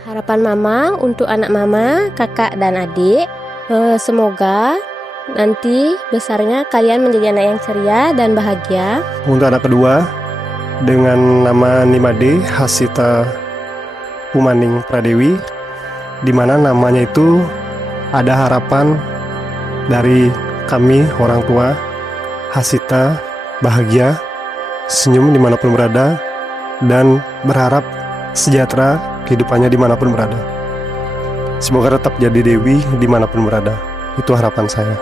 Harapan mama untuk anak mama, kakak dan adik, semoga nanti besarnya kalian menjadi anak yang ceria dan bahagia. Untuk anak kedua dengan nama Nimade Hasita Pumaning Pradewi, di mana namanya itu ada harapan dari kami orang tua. Hasita bahagia, senyum dimanapun berada, dan berharap sejahtera kehidupannya dimanapun berada. Semoga tetap jadi Dewi dimanapun berada. Itu harapan saya.